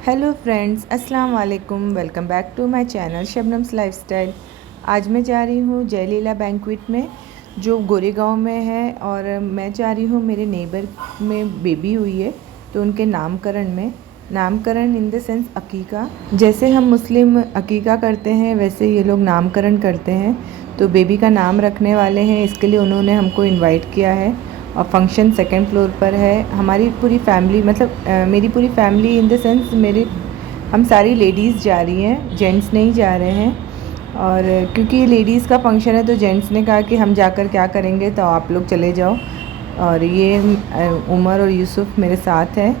Hello friends, अस्सलाम वालेकुम। Welcome back to my channel Shabnam's lifestyle. आज मैं जा रही हूँ जयलीला बैंक्वेट में, जो गोरेगांव में है। और मैं जा रही हूँ, मेरे नेबर में बेबी हुई है तो उनके नामकरण इन द सेंस अकीका। जैसे हम मुस्लिम अकीका करते हैं वैसे ये लोग नामकरण करते हैं। तो बेबी का नाम रखने वाले हैं, इसके लिए उन्होंने हमको इनवाइट किया है। और फंक्शन सेकंड फ्लोर पर है। हमारी पूरी फैमिली, मतलब मेरी पूरी फैमिली इन द सेंस हम सारी लेडीज़ जा रही हैं, जेंट्स नहीं जा रहे हैं। और क्योंकि ये लेडीज़ का फंक्शन है तो जेंट्स ने कहा कि हम जाकर क्या करेंगे, तो आप लोग चले जाओ। और ये उमर और यूसुफ मेरे साथ है।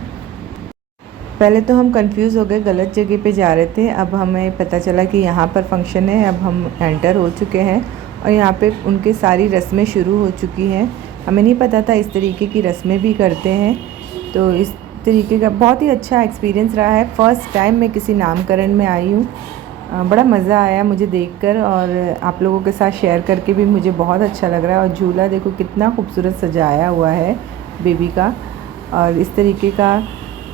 पहले तो हम कंफ्यूज हो गए, गलत जगह पे जा रहे थे। अब हमें पता चला कि यहाँ पर फंक्शन है। अब हम एंटर हो चुके हैं और यहाँ पे उनके सारी रस्में शुरू हो चुकी हैं। हमें नहीं पता था इस तरीके की रस्में भी करते हैं। तो इस तरीके का बहुत ही अच्छा एक्सपीरियंस रहा है। फ़र्स्ट टाइम मैं किसी नामकरण में आई हूँ। बड़ा मज़ा आया मुझे देखकर, और आप लोगों के साथ शेयर करके भी मुझे बहुत अच्छा लग रहा है। और झूला देखो कितना खूबसूरत सजाया हुआ है बेबी का। और इस तरीके का,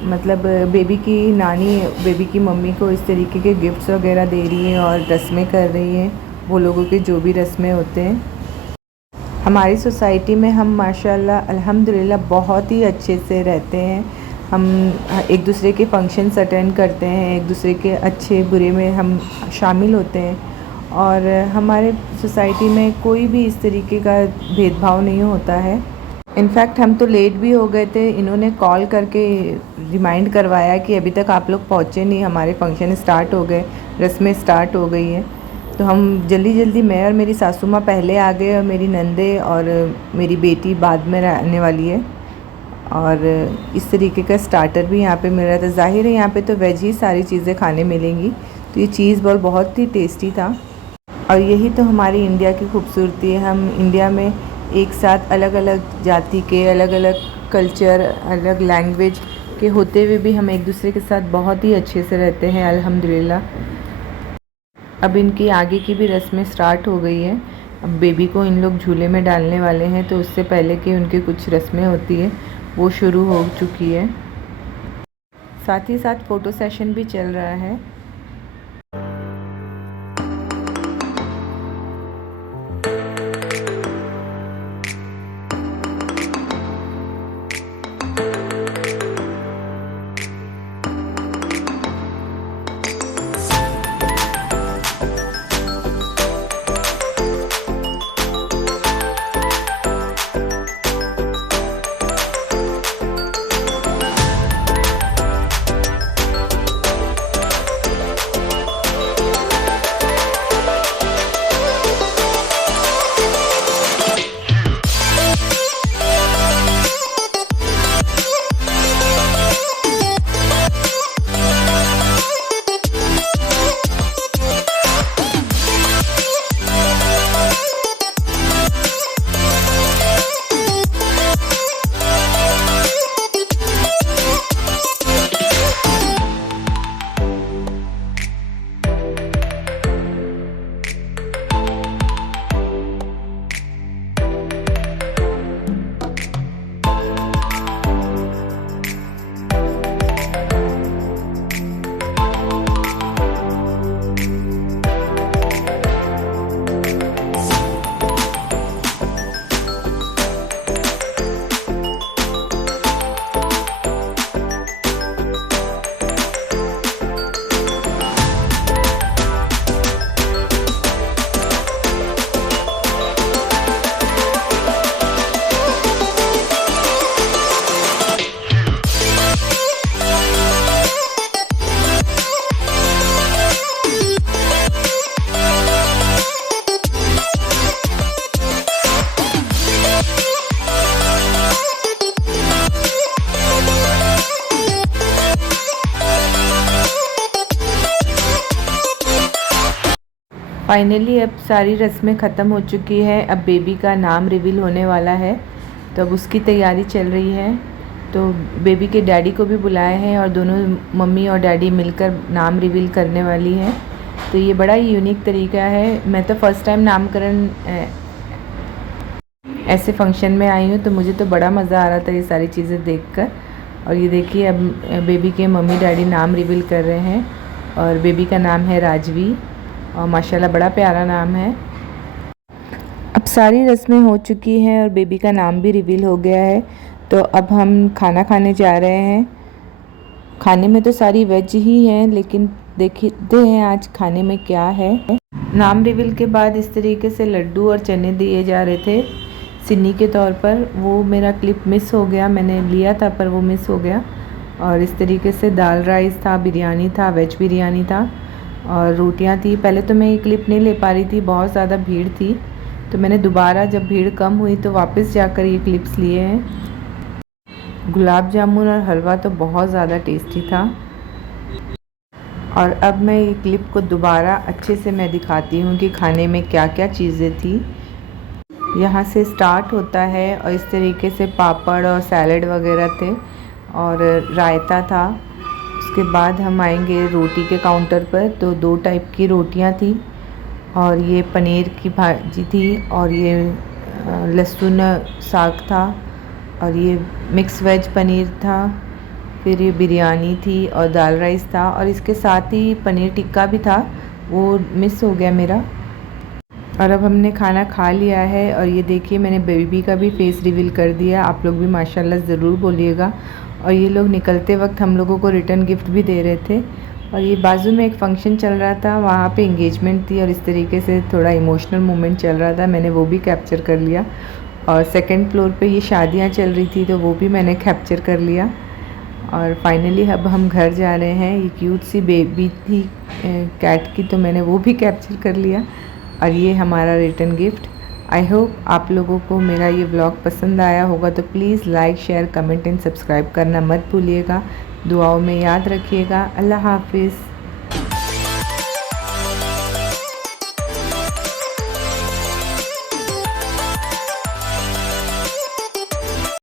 मतलब बेबी की नानी बेबी की मम्मी को इस तरीके के गिफ्ट्स वगैरह दे रही हैं और रस्में कर रही हैं, वो लोगों के जो भी रस्में होते हैं। हमारी सोसाइटी में हम माशाल्लाह अल्हम्दुलिल्लाह बहुत ही अच्छे से रहते हैं। हम एक दूसरे के फंक्शंस अटेंड करते हैं, एक दूसरे के अच्छे बुरे में हम शामिल होते हैं। और हमारे सोसाइटी में कोई भी इस तरीके का भेदभाव नहीं होता है। इनफैक्ट हम तो लेट भी हो गए थे, इन्होंने कॉल करके रिमाइंड करवाया कि अभी तक आप लोग पहुँचे नहीं, हमारे फंक्शन स्टार्ट हो गए, रस्में स्टार्ट हो गई हैं। तो हम जल्दी जल्दी, मैं और मेरी सासू माँ पहले आ गए और मेरी नंदे और मेरी बेटी बाद में आने वाली है। और इस तरीके का स्टार्टर भी यहाँ पे मिल रहा था। ज़ाहिर है यहाँ पे तो वेज ही सारी चीज़ें खाने मिलेंगी। तो ये चीज़ बॉल बहुत ही टेस्टी था। और यही तो हमारी इंडिया की खूबसूरती है। हम इंडिया में एक साथ अलग अलग जाति के, अलग अलग कल्चर, अलग लैंग्वेज के होते हुए भी हम एक दूसरे के साथ बहुत ही अच्छे से रहते हैं अल्हम्दुलिल्लाह। अब इनकी आगे की भी रस्में स्टार्ट हो गई हैं। अब बेबी को इन लोग झूले में डालने वाले हैं, तो उससे पहले कि उनकी कुछ रस्में होती है वो शुरू हो चुकी है। साथ ही साथ फ़ोटो सेशन भी चल रहा है। फाइनली अब सारी रस्में ख़त्म हो चुकी है। अब बेबी का नाम रिवील होने वाला है, तो अब उसकी तैयारी चल रही है। तो बेबी के डैडी को भी बुलाए हैं और दोनों मम्मी और डैडी मिलकर नाम रिवील करने वाली हैं। तो ये बड़ा ही यूनिक तरीका है। मैं तो फ़र्स्ट टाइम नामकरण ऐसे फंक्शन में आई हूँ, तो मुझे तो बड़ा मज़ा आ रहा था ये सारी चीज़ें देखकर। और ये देखिए अब बेबी के मम्मी डैडी नाम रिवील कर रहे हैं और बेबी का नाम है राजवी और माशाल्लाह बड़ा प्यारा नाम है। अब सारी रस्में हो चुकी हैं और बेबी का नाम भी रिवील हो गया है, तो अब हम खाना खाने जा रहे हैं। खाने में तो सारी वेज ही है, लेकिन देखते हैं आज खाने में क्या है। नाम रिवील के बाद इस तरीके से लड्डू और चने दिए जा रहे थे सिन्नी के तौर पर। वो मेरा क्लिप मिस हो गया, मैंने लिया था पर वो मिस हो गया। और इस तरीके से दाल राइस था, बिरयानी था, वेज बिरयानी था और रोटियां थी। पहले तो मैं ये क्लिप नहीं ले पा रही थी, बहुत ज़्यादा भीड़ थी, तो मैंने दोबारा जब भीड़ कम हुई तो वापस जाकर ये क्लिप्स लिए हैं। गुलाब जामुन और हलवा तो बहुत ज़्यादा टेस्टी था। और अब मैं ये क्लिप को दोबारा अच्छे से मैं दिखाती हूँ कि खाने में क्या क्या चीज़ें थी। यहाँ से स्टार्ट होता है और इस तरीके से पापड़ और सैलड वगैरह थे और रायता था। उसके बाद हम आएंगे रोटी के काउंटर पर, तो 2 टाइप की रोटियाँ थी और ये पनीर की भाजी थी और ये लहसुन साग था और ये मिक्स वेज पनीर था। फिर ये बिरयानी थी और दाल राइस था और इसके साथ ही पनीर टिक्का भी था, वो मिस हो गया मेरा। और अब हमने खाना खा लिया है और ये देखिए मैंने बेबी का भी फेस रिवील कर दिया। आप लोग भी माशाल्लाह ज़रूर बोलिएगा। और ये लोग निकलते वक्त हम लोगों को रिटर्न गिफ्ट भी दे रहे थे। और ये बाजू में एक फ़ंक्शन चल रहा था, वहाँ पे एंगेजमेंट थी और इस तरीके से थोड़ा इमोशनल मोमेंट चल रहा था, मैंने वो भी कैप्चर कर लिया। और सेकंड फ्लोर पे ये शादियाँ चल रही थी, तो वो भी मैंने कैप्चर कर लिया। और फाइनली अब हम घर जा रहे हैं। ये क्यूट सी बेबी थी कैट की, तो मैंने वो भी कैप्चर कर लिया। और ये हमारा रिटर्न गिफ्ट। आई होप आप लोगों को मेरा ये व्लॉग पसंद आया होगा, तो please like, share, comment and subscribe करना मत भूलिएगा। दुआओं में याद रखिएगा। अल्लाह हाफिज़।